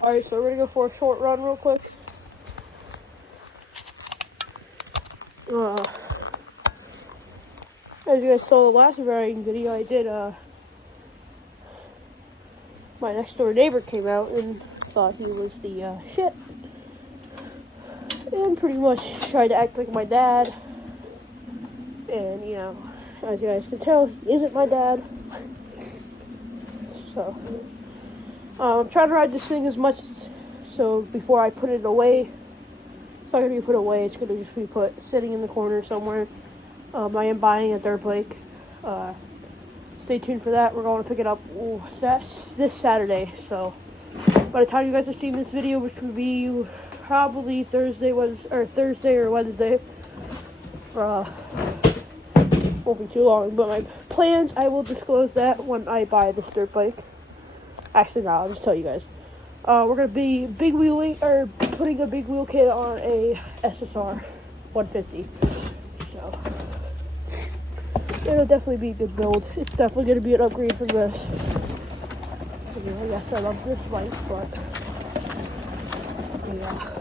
Alright, so we're gonna go for a short run real quick. As you guys saw the last riding video I did, my next door neighbor came out and thought he was the shit. And pretty much tried to act like my dad. And, you know, as you guys can tell, he isn't my dad. So, I'm trying to ride this thing as much so before I put it away. It's not going to be put away, it's going to just be put sitting in the corner somewhere. I am buying a dirt bike. Stay tuned for that. We're going to pick it up this Saturday. So, by the time you guys are seeing this video, which will be probably Thursday or Wednesday, won't be too long. But my plans, I will disclose that when I buy this dirt bike. Actually, no, I'll just tell you guys. We're gonna be putting a big wheel kit on a SSR 150. So it'll definitely be a good build. It's definitely gonna be an upgrade from this. I mean, yes, I love this bike, but yeah.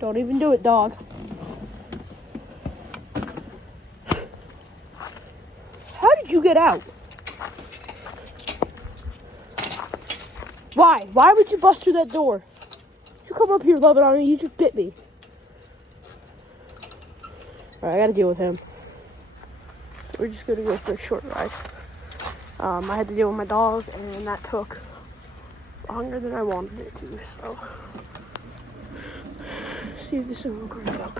Don't even do it, dog. How did you get out? Why? Why would you bust through that door? You come up here, love it on me. You just bit me. Alright, I gotta deal with him. So we're just gonna go for a short ride. I had to deal with my dog, and that took longer than I wanted it to, so see if this will grab up.